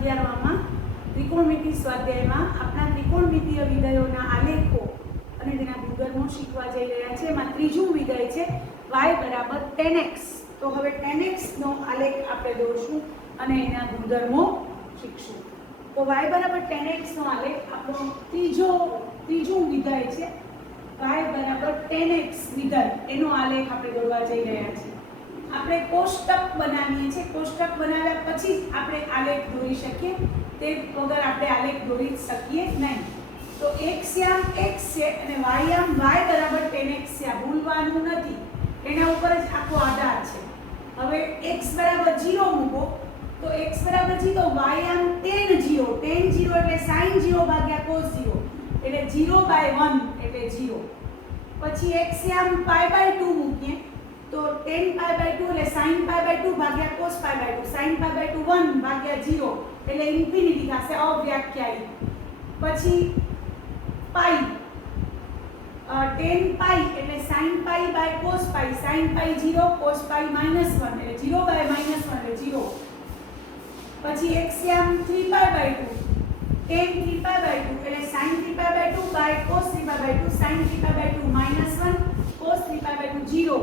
11માં ત્રિકોણમિતિ સ્વાધ્યાયમાં આપણા ત્રિકોણમિતિય વિધેયોના આલેખો અને તેના ગુણધર્મો શીખવા જઈ રહ્યા છે। એમાં ત્રીજું વિધેય છે y બરાબર tan x। તો હવે tan x નો આલેખ આપણે દોરશું અને એના ગુણધર્મો શીખશું। તો y બરાબર tan x નો આલેખ આપણો ત્રીજું વિધેય છે। y બરાબર tan x વિધેય એનો આલેખ આપણે દોરવા જઈ રહ્યા છીએ। આપણે કોષ્ટક બનાવીએ છીએ, કોષ્ટક બનાવ્યા પછી જ આપણે આલેખ દોરી શકીએ, તે વગર આપણે આલેખ દોરી શકીએ નહીં। તો x યામ x છે અને y યામ y બરાબર tan x છે, આ ભૂલવાનું નથી, એના ઉપર જ આખો આધાર છે। હવે x બરાબર 0 મૂકો તો x બરાબર 0, y યામ tan 0, tan 0 એટલે sin 0 ભાગ્યા cos 0 એટલે 0/1 એટલે 0। પછી x યામ π/2 મૂકીએ તો tan π/2 એટલે sin π/2 ભાગ્યા cos π/2, sin π/2 1 ભાગ્યા 0 એટલે ઇન્ફિનિટી થશે, અવ્યાખ્યાયિત। પછી પાઈ tan પાઈ એટલે sin pi by cos pi, sin pi 0, cos pi -1 એટલે 0/-1 એટલે 0। પછી x યામ 3π/2, tan 3π/2 એટલે sin 3π/2 by cos 3π/2, sin 3π/2 -1, cos 3π/2 0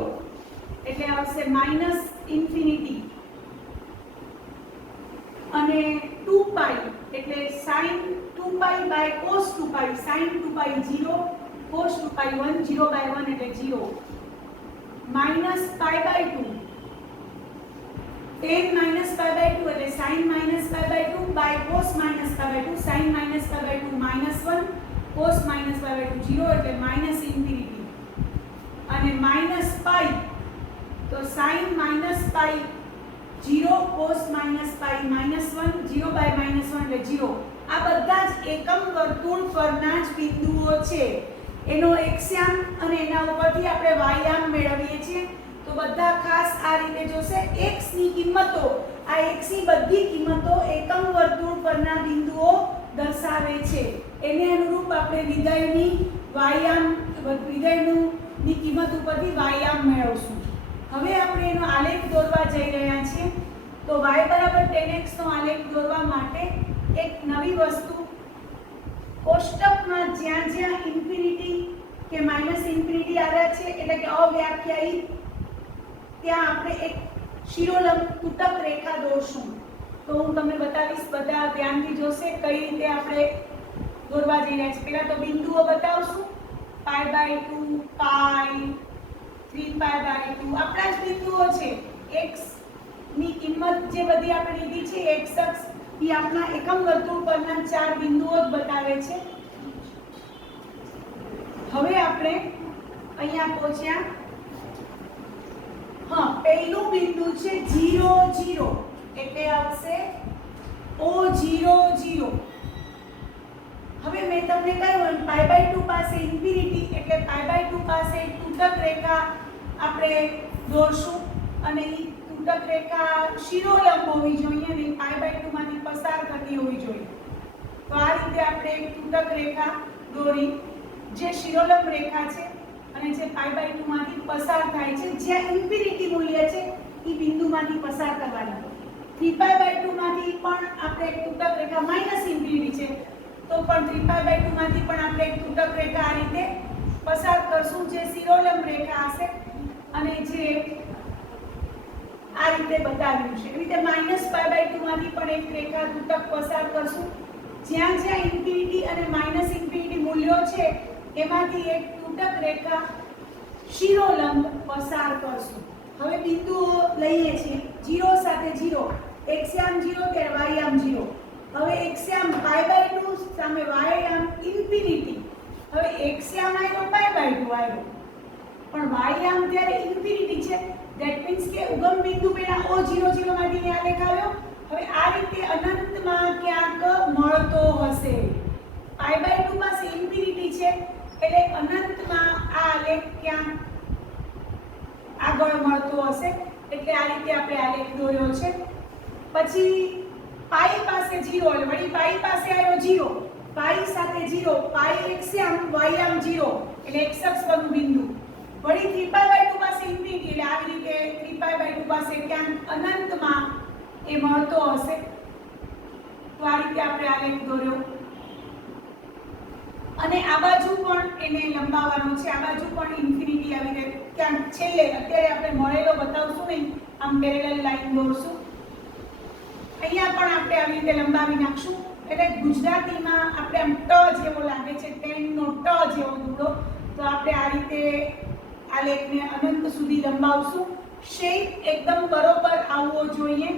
એટલે આવશે ઇન્ફિનિટી। અને 2π એટલે sin 2π by cos 2π, sin 2π 0, cos 2π 1, 0/1 એટલે 0। -π/2 tan -π/2 એટલે sin -π/2 by cos -π/2, sin -π/2 -1, cos -π/2 0 એટલે ઇન્ફિનિટી। અને -π તો sin -π 0, cos -π -1, 0/-1 એટલે 0। આ બધા જ એકમ વર્તુળ પરના જ બિંદુઓ છે। એનો x યામ અને એના ઉપરથી આપણે y યામ મેળવીએ છીએ। તો બધા ખાસ આ રીતે જોશે, x ની કિંમતો, આ x ની બધી કિંમતો એકમ વર્તુળ પરના બિંદુઓ દર્શાવે છે। એને અનુરૂપ આપણે વિધેયની y યામ, વિધેયની કિંમત ઉપરથી y યામ મેળવશું। હવે આપણે એનો આલેખ દોરવા જઈ રહ્યા છીએ। તો y બરાબર tan x નો આલેખ દોરવા માટે એક નવી વસ્તુ, કોષ્ટકમાં જ્યાં જ્યાં ઇન્ફિનિટી કે ઇન્ફિનિટી આવ્યા છે એટલે કે અવ્યાખ્યાયિત, ત્યાં આપણે એક શિરોલંબ તૂટક રેખા દોરશું। તો હું તમને બતાવીશ, બધા ધ્યાનથી જોશે કઈ રીતે આપણે દોરવા જઈ રહ્યા છીએ। પહેલા તો બિંદુઓ બતાવશું, π/2, π, 3π/2 આપણા જ બિંદુઓ છે। x ની કિંમત જે બધી આપણે લીધી છે, x અક્ષ એ આપણા એકમ વર્તુળ પરના 4 બિંદુઓ જ બતાવે છે। હવે આપણે અહીંયા પહોંચ્યા। હા, પહેલું બિંદુ છે 0, 0 એટલે આવશે O0, 0। હવે મેં તમને કહ્યું π/2 પાસે ઇન્ફિનિટી એટલે π/2 પાસે એક તૂટક રેખા આપણે દોરશું અને એ તૂટક રેખા શિરોલંબ હોવી જોઈએ અને π/2 માંથી પસાર થતી હોવી જોઈએ। તો આ રીતે આપણે એક તૂટક રેખા દોરી, જે શિરોલંબ રેખા છે અને જે π/2 માંથી પસાર થાય છે, જ્યાં ઇન્ફિનિટી મૂલ્ય છે એ બિંદુમાંથી પસાર કરવાની। 3π/2 માંથી પણ આપણે એક તૂટક રેખા ઇન્ફિનિટી છે તો પણ 3π/2 માંથી પણ આપણે એક તૂટક રેખા આ રીતે પસાર કરશું, જે શિરોલંબ રેખા હશે અને જે આ રીતે બતાવ્યું છે। એવી રીતે -π/2 માંથી પણ એક રેખા તૂટક પસાર કરશું, જ્યાં જ્યાં ઇન્ફિનિટી અને ઇન્ફિનિટી મૂલ્યો છે એમાંથી એક તૂટક રેખા શિરોલંબ પસાર કરશું। હવે બિંદુઓ લઈએ છીએ, 0 સાથે 0, x યામ 0 ત્યારે y યામ 0। હવે x યામ π/2 સામે y યામ ઇન્ફિનિટી। હવે x યામ આવ્યો π/2 આવ્યો, પણ y યામ ત્યારે ઇન્ફિનિટી છે, ધેટ મીન્સ કે ઉગમ બિંદુ પહેલા O0, 0 માંથી આલેખ આવ્યો। હવે આ રીતે અનંતમાં ક્યાંક મળતો હશે। π/2 પાસે ઇન્ફિનિટી છે એટલે અનંતમાં આ આલેખ ક્યાંક આગળ મળતો હશે, એટલે આ રીતે આપણે આલેખ દોર્યો છે। પછી પાઈ પાસે 0 એટલે વળી પાઈ પાસે આવ્યો 0, પાઈ સાથે 0, પાઈ x યામ y યામ 0 એટલે x અક્ષ પરનું બિંદુ। વળી 3π/2 પાસે ઇન્ફિનિટી એટલે આવી રીતે 3π/2 પાસે ક્યાંક અનંતમાં એ મળતો હશે। તો આ રીતે આપણે આલેખ દોર્યો અને આ બાજુ પણ એને લંબાવવાનો છે, આ બાજુ પણ ઇન્ફિનિટી આવી રીતે ક્યાંક છેલ્લે અત્યારે આપણે મળેલો બતાવશું નહીં, આમ પેરેલલ લાઈન દોરશું, અહીંયા પણ આપણે આવી રીતે લંબાવી નાખશું એટલે ગુજરાતીમાં આપણે આમ ટ જેવો લાગે છે, ટેનનો ટ જેવો દોરો, તો આપણે આ રીતે આલેખને અનંત સુધી લંબાવશું. શેપ એકદમ બરોબર આવવો જોઈએ,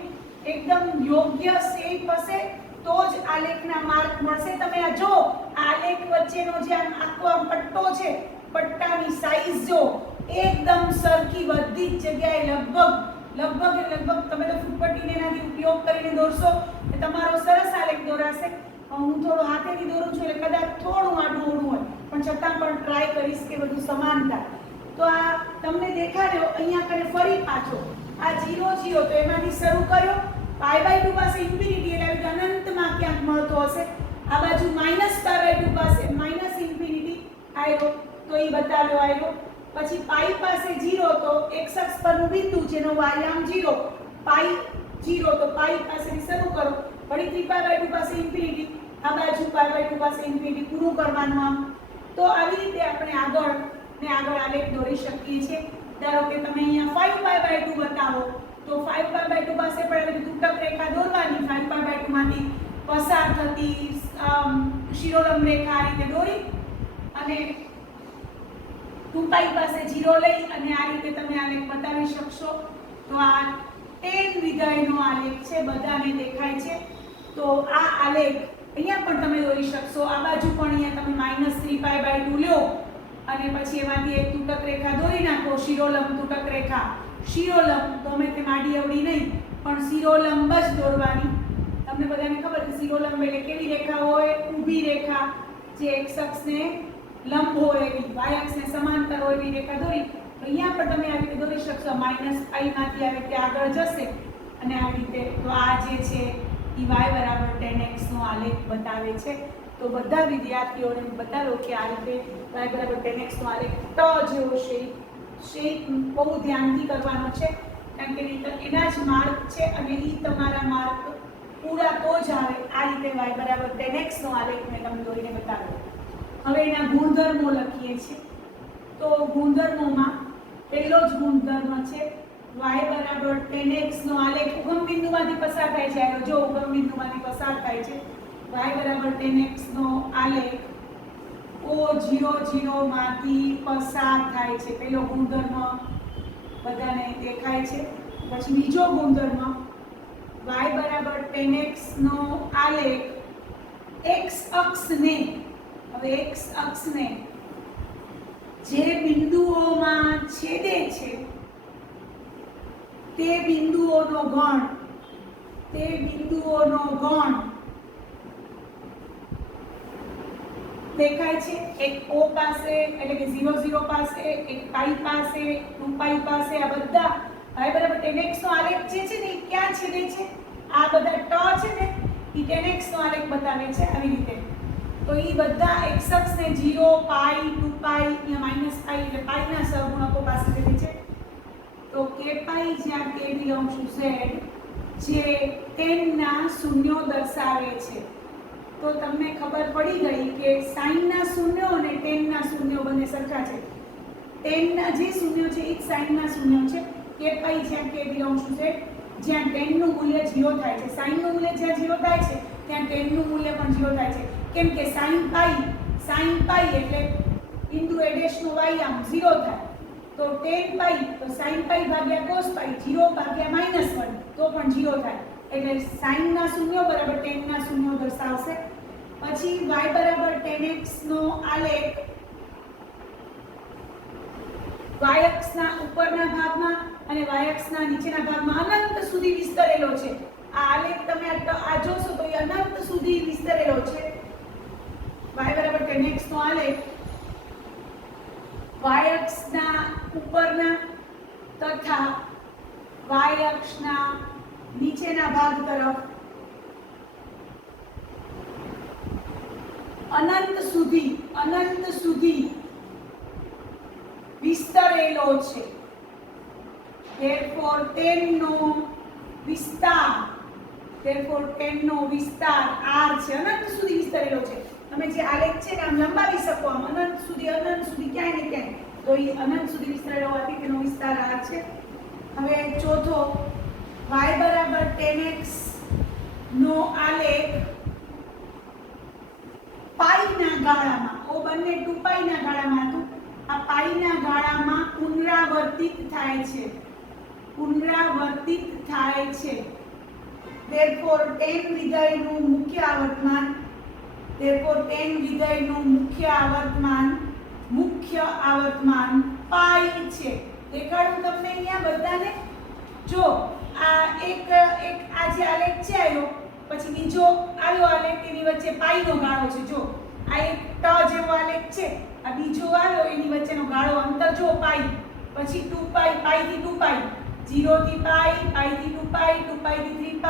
એકદમ યોગ્ય શેપ હશે તો જ આલેખના માર્ક મળશે. તમે આ જો આલેખ વચ્ચેનો જે આખો આમ પટ્ટો છે, પટ્ટાની સાઈઝ જો એકદમ સરખી બધી જ જગ્યાએ લગભગ તમે તો ફૂટપટ્ટીને એનાથી ઉપયોગ કરીને દોરશો તો તમારો સરસ આલેખ દોરાશે. હું થોડો હાથેથી દોરું છું એટલે કદાચ થોડું આડું ઓળું હોય પણ છતાં પણ ટ્રાય કરીશ કે બધું સમાન થાય. તો આ તમને દેખાડ્યો, અહીંયા કરે ફરી પાછો આ 0 0 તો એમાંથી શરૂ કર્યો, π/2 પાસે ઇન્ફિનિટી એટલે અનંતમાં ક્યાંક મળતો હશે, આ બાજુ -π/2 પાસે માઇનસ ઇન્ફિનિટી આવ્યો તો એ બતાવ્યો આવ્યો, પછી π પાસે 0 તો x અક્ષ પરનું બિંદુ જેનો વાયામ 0, π 0 તો π પાસેથી શરૂ કરો, ફરી 3π/2 પાસે ઇન્ફિનિટી, આ બાજુ π/2 પાસે ઇન્ફિનિટી પૂરું કરવાનું આમ. તો આવી રીતે આપણે આગળ આલેખ દોરી શકીએ છીએ. ધારો કે તમે અહીંયા 5π/2 બતાવો તો 5π/2 પાસે પણ આવી તૂટક રેખા દોરવાની, 5π/2 માંથી પસાર થતી શિરોલંબ રેખા આ રીતે દોરી અને 2π પાસે 0 લઈ અને આ રીતે તમે આલેખ બતાવી શકશો. તો આ 10 વિધેયનો આલેખ છે, બધાને દેખાય છે. તો આ આલેખ અહીંયા પણ તમે દોરી શકશો, આ બાજુ પણ અહીંયા તમે -3π/2 લ્યો અને પછી એમાંથી એક તૂટક રેખા દોરી નાખો, શિરોલંબ તૂટક રેખા, શિરોલંબ ગમે તે માડી અવડી નહીં પણ શિરોલંબ જ દોરવાની. તમને બધાને ખબર છે શિરોલંબ એટલે કેવી રેખા હોય, ઊભી રેખા જે x અક્ષને લંબ હોય એવી, y અક્ષને સમાંતર હોય એવી રેખા દોરી. અહીંયા પણ તમે આવી રીતે દોરી શકશો, -π માંથી આવી રીતે આગળ જશે અને આવી રીતે. તો આ જે છે એ y = 10x નો આલેખ બતાવે છે. તો બધા વિદ્યાર્થીઓને બતાવો કે આ રીતે y = 10x નો આલેખ ટ જેવો શેપ બહુ ધ્યાનથી કરવાનો છે, કારણ કે એના જ માર્ક છે અને એ તમારા માર્ક પૂરા તો જ આવે. આ રીતે y = 10x નો આલેખ મેં તમને દોરીને બતાવ્યો. હવે એના ગુણધર્મો લખીએ છીએ. તો ગુણધર્મોમાં પહેલો જ ગુણધર્મ છે y = 10x નો આલેખ ઉગમ બિંદુમાંથી પસાર થાય છે. જો ઉગમ બિંદુમાંથી પસાર થાય છે, y = 10x નો આલેખ O00 માંથી પસાર થાય છે. પહેલો ગુણધર્મ બધાને દેખાય છે. પછી બીજો ગુણધર્મ y = 10x નો આલેખ x અક્ષને, હવે x અક્ષને જે બિંદુઓમાં છેદે છે તે બિંદુઓનો ગણ દેખાય છે. એક O પાસે એટલે કે 0 0 પાસે, એક π પાસે, 2π પાસે, આ બધા y = 10x નો આલેખ જે છે ને એ ક્યાં છેદે છે? આ બધા ટ છે ને એ 10x નો આલેખ બતાવે છે આવી રીતે. તો એ બધા x અક્ષને 0 π 2π અહીંયા -π એટલે π ના સહગુણકો પાસે છેદે છે. તો k π જ્યાં k ∈ z જે 10 ના શૂન્યો દર્શાવે છે. તો તમને ખબર પડી ગઈ કે sin ના શૂન્યો અને 10 ના શૂન્યો બંને સરખા છે. 10 ના જે શૂન્યો છે એ sin ના શૂન્યો છે. k π જ્યાં k ∈ z જ્યાં 10 નું મૂલ્ય 0 થાય છે, sin નું મૂલ્ય જ્યાં 0 થાય છે ત્યાં 10 નું મૂલ્ય પણ 0 થાય છે. કેમ કે sin π એટલે બિંદુ a' નો વાયામ 0 થાય. તો 10π તો sin π ભાગ્યા cos π 0 ભાગ્યા -1 તો પણ 0 થાય. એટલે sin ના શૂન્યો બરાબર 10 ના શૂન્યો દર્શાવશે. પછી y = 10x નો આલેખ y અક્ષના ઉપરના ભાગમાં અને y અક્ષના નીચેના ભાગમાં અનંત સુધી વિસ્તરેલો છે. આ આલેખ તમે આ જોશો તો એ અનંત સુધી વિસ્તરેલો છે. y = 10x નો આલેખ y અક્ષના ઉપરના તથા y અક્ષના નીચેના ભાગ તરફ અનંત સુધી વિસ્તરેલો છે. therefore 10 નો વિસ્તાર therefore tan નો વિસ્તાર r છે, અનંત સુધી વિસ્તરેલો છે. તમે જે આલેખ છે ને આમ લંબાવી શકો, આમ અનંત સુધી ક્યાંય ને ક્યાંય, તો એ અનંત સુધી વિસ્તરેલો હોવાથી તેનો વિસ્તાર r છે. હવે ચોથો, y બરાબર tan x નો આલેખ પાઈના ગાળામાં, ઓ બંને 2π ના ગાળામાં હતું, આ પાઈના ગાળામાં પુનરાવર્તિત થાય છે. therefore tan વિધેયનું મુખ્ય આવર્તમાન પાઈ છે. દેખાડું તમને અહીંયા બધાને. જો આ એક આ જે આલેખ છે આયો, પછી બીજો આવ્યો આલેખ, એની વચ્ચે પાઈનો ગાળો છે. જો આ એક ટ જેવો આલેખ છે, આ બીજો આવ્યો, એની વચ્ચેનો ગાળો અંતર જો પાઈ, પછી 2π, પાઈથી 2π, 0 થી પાઈ, પાઈથી 2π, 2π થી 3π,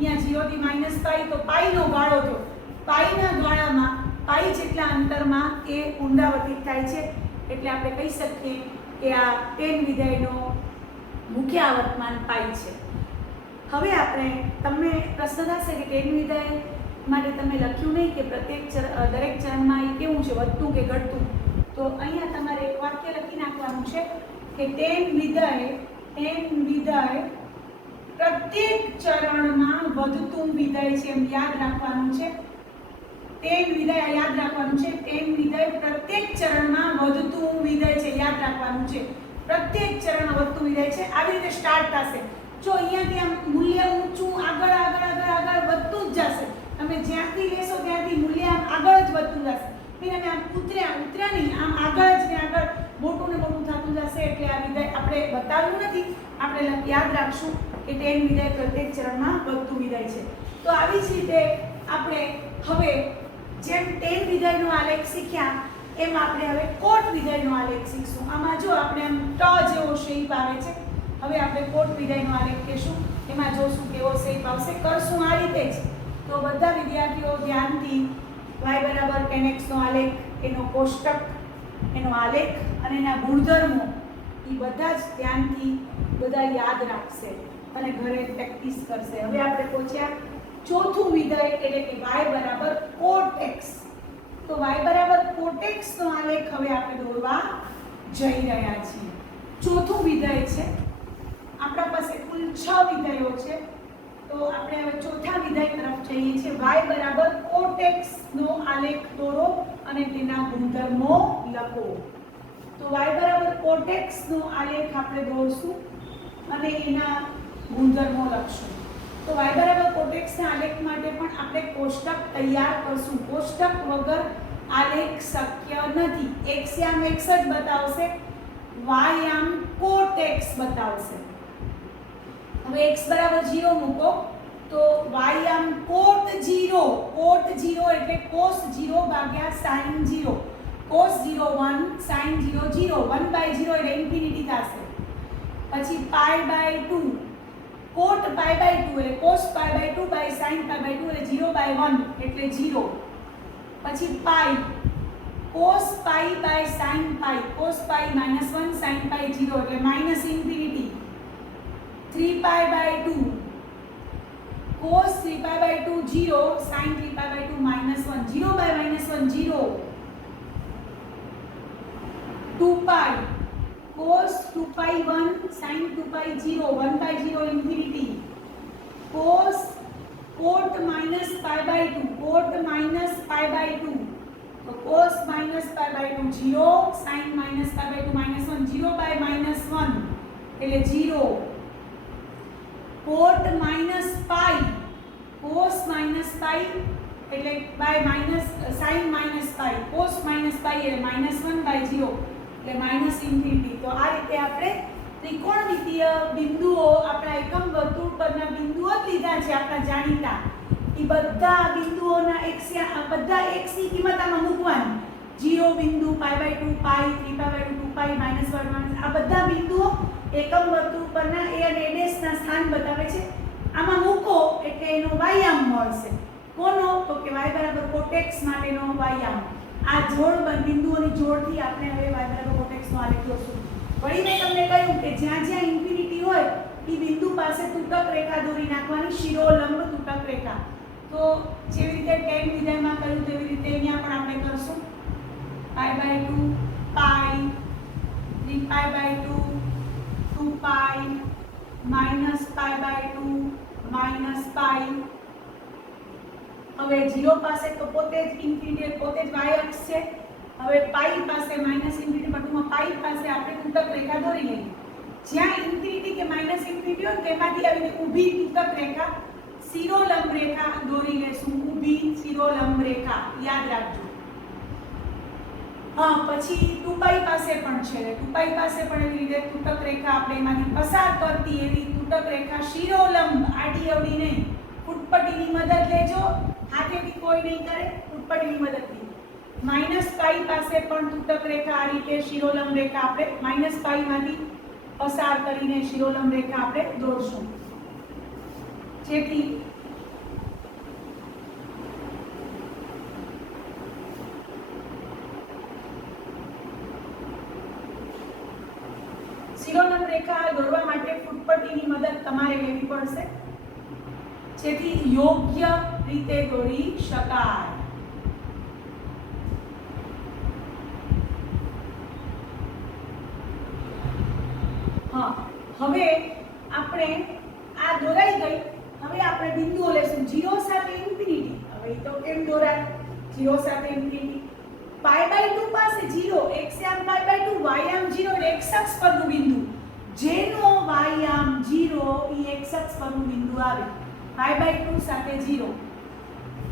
અહીંયા 0 થી -π, તો પાઈનો ગાળો જો પાઈના ગાળામાં પાઈ જેટલા અંતરમાં એ પુનરાવર્તિત થાય છે. એટલે આપણે કહી શકીએ કે આ tan વિધેયનો મુખ્ય આવર્તમાન પાઈ છે. હવે આપણે તમને પ્રશ્ન થશે કે tan વિધેય માટે તમે લખ્યું નહીં કે દરેક ચરણમાં એ કેવું છે, વધતું કે ઘટતું. તો અહીંયા તમારે એક વાક્ય લખી નાખવાનું છે કે tan વિધેય પ્રત્યેક ચરણમાં વધતું વિધેય છે, એમ યાદ રાખવાનું છે. tan વિધેય યાદ રાખવાનું છે. tan વિધેય પ્રત્યેક ચરણમાં વધતું વિધેય છે, યાદ રાખવાનું છે. પ્રત્યેક ચરણમાં વધતું વિધેય છે. આવી રીતે સ્ટાર્ટ થશે. જો અહીંયાથી આમ મૂલ્ય ઊંચું આગળ વધતું જ જશે. તમે જ્યાંથી લેશો ત્યાંથી મૂલ્ય આમ આગળ જ વધતું જશે. તમે આમ ઉતર્યા નહીં, આમ આગળ જ ને આગળ મોટું ને મોટું થતું જશે. એટલે આ વિધેય આપણે બતાવ્યું નથી, આપણે યાદ રાખશું કે tan વિધેય પ્રત્યેક ચરણમાં વધતું વિધેય છે. તો આવી જ રીતે આપણે હવે જેમ tan વિધેયનો આલેખ શીખ્યા, એમ આપણે હવે કોટ વિધેયનો આલેખ શીખશું. આમાં જો આપણે આમ ટ જેવો શેપ આવે છે. હવે આપણે કોટ વિધેયનો આલેખ કહેશું. એમાં જોશું કેવો શેપ આવશે. કરશું આ રીતે જ. તો બધા વિદ્યાર્થીઓ ધ્યાનથી y બરાબર tan x નો આલેખ, એનો કોષ્ટક, એનો આલેખ અને એના ગુણધર્મો એ બધા જ ધ્યાનથી બધા યાદ રાખશે અને ઘરે પ્રેક્ટિસ કરશે. હવે આપણે પહોંચ્યા ચોથું વિધેય એટલે કે y બરાબર cot x. તો y બરાબર cot x નો આલેખ હવે આપણે દોરવા જઈ રહ્યા છીએ. ચોથું વિધેય છે. આપણા પાસે કુલ 6 વિધેયો છે. તો આપણે હવે ચોથા વિધેય તરફ જઈએ છીએ. y બરાબર cot x નો આલેખ દોરો અને તેના ગુણધર્મો લખો. તો y બરાબર cot x નો આલેખ આપણે દોરશું અને એના ગુણધર્મો લખશું. તો y બરાબર cot x ના આલેખ માટે પણ આપણે કોષ્ટક તૈયાર કરશું. કોષ્ટક વગર આલેખ શક્ય નથી. x આમ x જ બતાવશે, y આમ cot x બતાવશે. હવે x બરાબર 0 મૂકો તો y આમ cot 0 એટલે cos 0 ભાગ્યા sin 0. cos 0 1, sin 0 0, 1/0 એટલે ઇન્ફિનિટી થશે. પછી π/2, cot π/2 એટલે cos π/2 by sin π/2 એટલે 0/1 એટલે 0. પછી π, cos π by sin π, cos π -1 sin π 0 એટલે minus infinity. 3π/2, cos 3π/2 0, sin 3π/2 -1, 0/-1 0. 2π, cos 2π1 sin 2π 0, 1/0 infinity. cot -π/2, cot -π/2, તો cos -π/2 0, sin -π/2 -1, 0/-1 એટલે 0. cot -π, cos -π એટલે by minus sin -π, cos -π એટલે -1/0 એટલે માઈનસ ઇન્ફિનિટી. તો આ રીતે આપણે ત્રિકોણમિતિય બિંદુઓ આપણા એકમ વર્તુળ પરના બિંદુઓ જ લીધા છે આપણા જાણીતા. એ બધા બિંદુઓના બધા x ની કિંમત આમાં મૂકવાની. 0 બિંદુ, π/2, π, 3π/2, 2π, -1 આ બધા બિંદુઓ એકમ વર્તુળ પરના a અને a' ના સ્થાન બતાવે છે. આમાં મૂકો એટલે એનો વાયામ મળશે. કોનો? તો કે y બરાબર cot x માટેનો વાયામ. આ જોડ બિંદુઓની જોડથી આપણે હવે y બરાબર cot x નો આલેખ દોરશું. વળી મેં તમને કહ્યું કે જ્યાં જ્યાં ઇન્ફિનિટી હોય એ બિંદુ પાસે તૂટક રેખા દોરી નાખવાની, શિરોલંબ તૂટક રેખા. તો જેવી રીતે tan વિધેયમાં કર્યું તેવી રીતે અહીંયા પણ આપણે કરશું. π/2 પાઈ, 3π/2 2પાઈ, -π/2 -પાઈ. હવે 0 પાસે તો પોતે જ ઇન્ફિનિટી, પોતે જ y અક્ષ છે. હવે પાઈ પાસે -ઇન્ફિનિટી બટુમાં પાઈ પાસે આપણે તૂટક રેખા દોરી લઈએ. જ્યાં ઇન્ફિનિટી કે -ઇન્ફિનિટી હોય તેમાંથી આવીને ઊભી તૂટક રેખા, શિરોલંબ રેખા દોરી લેશું. ઊભી શિરોલંબ રેખા યાદ રાખજો. પછી 2π પાસે પણ છે. 2π પાસે પણ એવી રીતે તૂટક રેખા આપણે એમાંથી પસાર કરતી એવી તૂટક રેખા શિરોલંબ, આડી અવળી નહીં, ફૂટપટ્ટીની મદદ લેજો. હાથેથી કોઈ નહીં કરે, ફૂટપટ્ટીની મદદથી. -π પાસે પણ તૂટક રેખા આ રીતે શિરોલંબ રેખા આપણે -π માંથી પસાર કરીને શિરોલંબ રેખા આપણે દોરશું, જેથી શિરોલંબ રેખા દોરવા માટે ફૂટપટ્ટીની મદદ તમારે લેવી પડશે, જેથી યોગ્ય રીતે દોરી શકાય. હવે આપણે આ દોરાઈ ગઈ. હવે આપણે બિંદુઓ લેશું. 0 સાથે ઇન્ફિનિટી. હવે તો કેમ દોરાય? 0 સાથે ઇન્ફિનિટી. π/2 પાસે 0, x આમ π/2, y આમ 0 એટલે x અક્ષ પરનું બિંદુ. જેનો y આમ 0 એ x અક્ષ પરનું બિંદુ આવે. π/2 સાથે 0.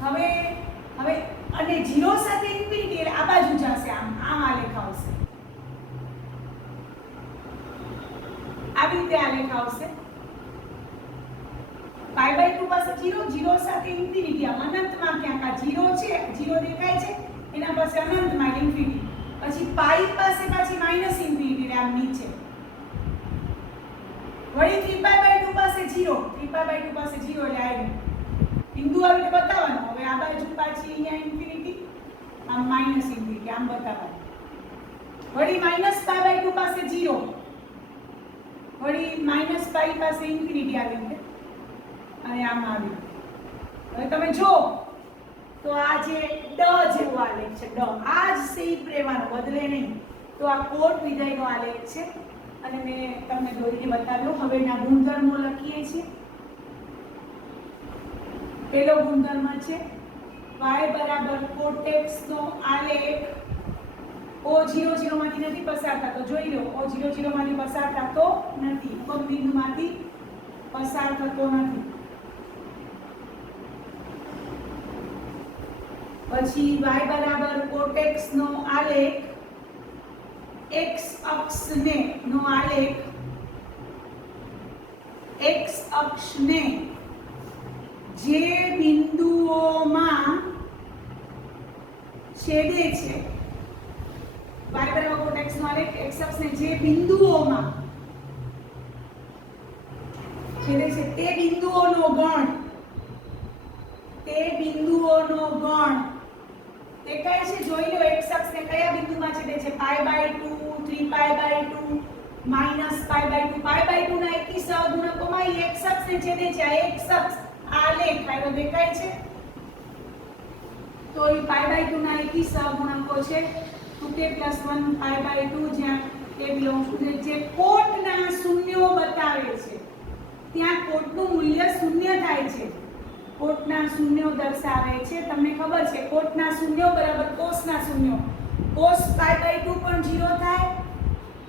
હવે અને 0 સાથે ઇન્ફિનિટી એટલે આ બાજુ જશે, આમ આલેખ આવશે. આવી રીતે આલેખ આવશે. π/2 પાસે 0, 0 સાથે ઇન્ફિનિટી, આમ અનંતમાં ક્યાંક આ 0 છે, 0 દેખાય છે, એના પાસે અનંતમાં ઇન્ફિનિટી. પછી પાઈ પાસે પાછી -ઇન્ફિનિટી એટલે આમ નીચે. વળી 3π/2 પાસે 0, 3π/2 પાસે 0 એટલે આ બિંદુ આવી રીતે બતાવવાનું. હવે આ બાજુ પાછી અહીંયા ઇન્ફિનિટી, આમ -ઇન્ફિનિટી, આમ બતાવવાનું. વળી -π/2 પાસે 0, વળી -π પાસે ઇન્ફિનિટી આવી રીતે, અને આમ આવી. હવે તમે જો તો આ જે ડ જેવો આલેખ છે, ડ આ જ શેપ રહેવાનો, બદલે નહીં. તો આ કોટ વિધેયનો આલેખ છે અને મેં તમને દોરીને બતાવ્યો. હવે એના ગુણધર્મો લખીએ છીએ. પહેલો ગુણધર્મ છે y બરાબર cot x નો આલેખ O00 માંથી નથી પસાર થતો. જોઈ લો, O00 માંથી પસાર થતો નથી, ઉગમ બિંદુમાંથી પસાર થતો નથી. પછી y બરાબર cot x નો આલેખ x અક્ષને નો આલેખ x અક્ષને જે બિંદુઓમાં છેદે છે, y બરાબર cot x નો આલેખ x અક્ષને જે બિંદુઓમાં છેદે છે તે બિંદુઓનો ગણ, તે બિંદુઓનો ગણ દેખાય છે. જોઈ લો x અક્ષને કયા બિંદુમાં છેદે છે, π/2, 3π/2, -π/2. π/2 ના એકી સહગુણકોમાં એ x અક્ષને છેદે છે. આ x અક્ષ આલેખ આનો દેખાય છે. તો એ π/2 ના એકી સહગુણકો છે 2k + 1 π/2, જ્યાં k બિલોંગ્સ ટુ જે કોટના શૂન્યો બતાવે છે ત્યાં કોટનું મૂલ્ય શૂન્ય થાય છે. કોટના શૂન્યો દર્શાવે છે. તમને ખબર છે કોટના શૂન્યો બરાબર કોસના શૂન્યો. કોસ π/2 પણ 0 થાય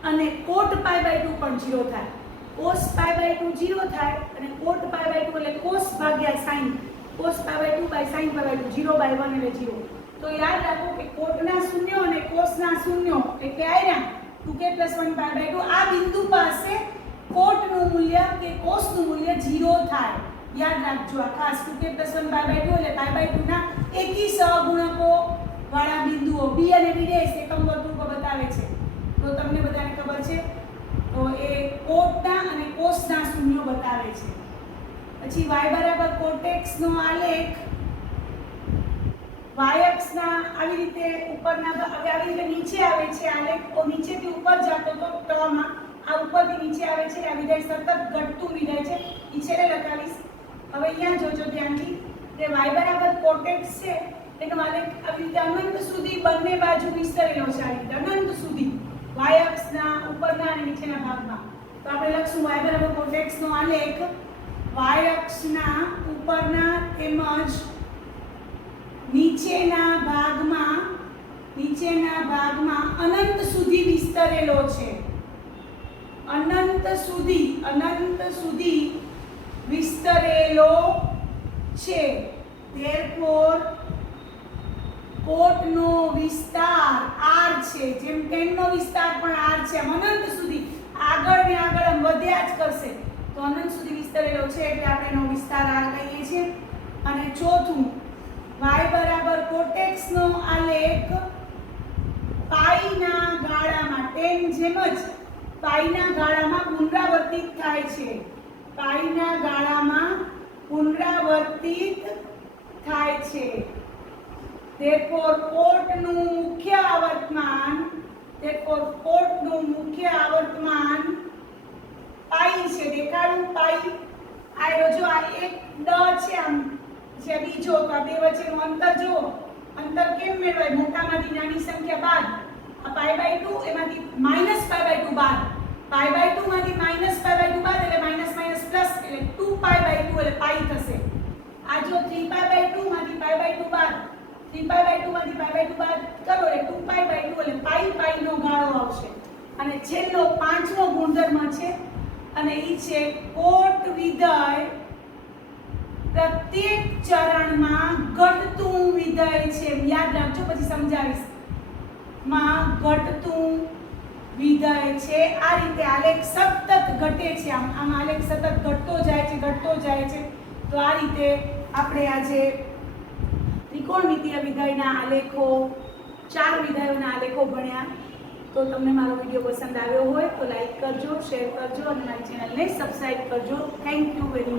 અને કોટ π/2 પણ 0 થાય. કોસ π/2 0 થાય અને કોટ π/2 એટલે કોસ ભાગ્યા sin. કોસ π/2 / sin π/2, 0/1 એટલે 0. તો યાદ રાખો કે કોટના શૂન્યો અને કોસના શૂન્યો એટલે આયા 2k + 1 π/2. આ બિંદુ પાસે કોટનું મૂલ્ય કે કોસનું મૂલ્ય 0 થાય. યાદ રાખજો આ ખાસ. 2k + 1 π/2 એટલે π/2 ના એકી સહગુણકો વાળા બિંદુઓ b અને b' એકમ વર્તુળ બતાવે છે. તો તમને બધાને ખબર છે. તો એ કોટના અને કોસના શૂન્યો બતાવે છે. પછી y બરાબર cot x નો આલેખ y અક્ષના આવી રીતે ઉપરના આવી રીતે નીચે આવે છે આલેખ. નીચેથી ઉપર જતો તો ટમાં આ ઉપરથી નીચે આવે છે આ વિધેય સતત ઘટતું વિધેય છે ઈ છેલ્લે લખાવીશ. હવે અહીંયા જોજો ધ્યાનથી કે y બરાબર કોટેક્સ છે એનો આલેખ આવી રીતે અનંત સુધી બંને બાજુ વિસ્તરેલો છે આ રીતે અનંત સુધી y અક્ષના ઉપરના અને નીચેના ભાગમાં. તો આપણે લખશું y બરાબર કોટેક્સ નો આલેખ y અક્ષના ઉપરના તેમજ નીચેના ભાગમાં અનંત સુધી વિસ્તરેલો છે. અનંત સુધી વિસ્તરેલો છે. therefore કોટનો વિસ્તાર r છે જેમ 10 નો વિસ્તાર પણ r છે અનંત સુધી આગળ ને આગળ આમ વધ્યા જ કરશે તો અનંત સુધી વિસ્તરેલો છે એટલે આપણે એનો વિસ્તાર r કહીએ છીએ. અને ચોથું y બરાબર કોટેક્સ નો આલેખ પાઈના ગાળામાં 10 જેમ જ પાઈના ગાળામાં પુનરાવર્તિત થાય છે. પાઈના ગાળામાં પુનરાવર્તિત થાય છે. therefore કોટનું મુખ્ય આવર્તમાન પાઈ છે. દેખાડું પાઈ આ જો આ એક ડ છે આમ છે બીજો તો આ બે વચ્ચેનું અંતર જો અંતર કેમ મેળવાય મોટામાંથી નાની સંખ્યા બાદ આ π/2 એમાંથી -π/2 બાદ π/2 માંથી -π/2 બાદ એટલે માઈનસ માઈનસ પ્લસ એટલે 2π/2 એટલે પાઈ થશે. આ જો 3π/2 માંથી π/2 બાદ 3π/2 માંથી π/2 બાદ કરો એટલે 2π/2 એટલે પાઈ નો ગાળો આવશે. અને છેલ્લો પાંચમો ગુણધર્મ છે અને ઈ છે કોટ વિધેય પ્રત્યેક ચરણમાં ઘટતું વિધેય છે. યાદ રાખજો પછી સમજાવીશ. માં ઘટતું વિધેય છે. આ રીતે આલેખ સતત ઘટે છે આમ આલેખ સતત ઘટતો જાય છે. તો આ રીતે આપણે આજે ત્રિકોણમિતીય વિધેયના આલેખો 4 વિધેયોના આલેખો ભણ્યા. તો તમને મારો વિડીયો પસંદ આવ્યો હોય તો લાઈક કરજો, શેર કરજો અને મારી ચેનલને સબસ્ક્રાઇબ કરજો. Thank you very much.